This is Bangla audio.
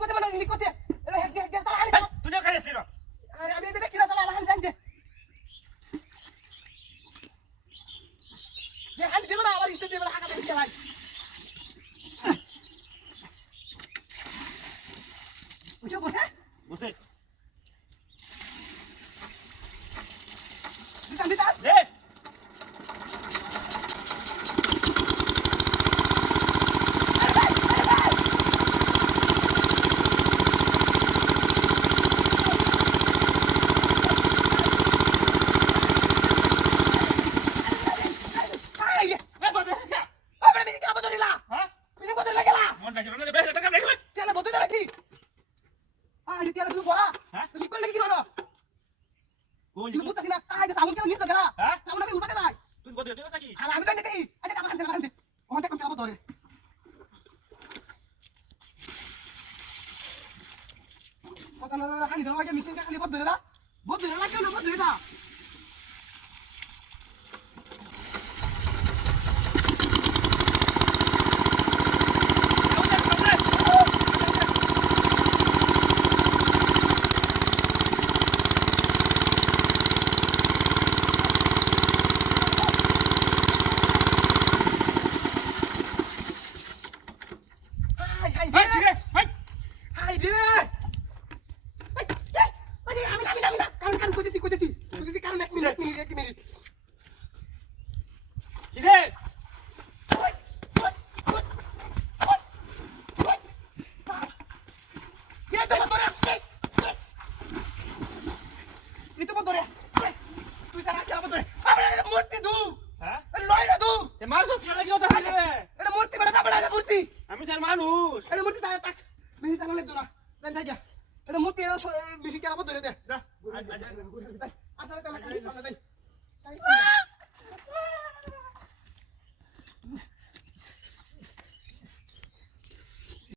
লিখতে মানে লিখতে এটা হেড হেড তালা হানি তুই না খাইছিস না আরে আমি এটা কিনা তালা হানি জানতে যে হানি দেব না আবার স্টেজ দেব না হাকা দিয়ে চালাই বুঝছো বসে বসে দিতা দে আমি তার মানুষ এটা মূর্তি তাক তাক বেশি চালালে তো না দেন যাই এটা মূর্তি এটা বেশি চালাবো ধরে দে যা আচ্ছা তাহলে কাই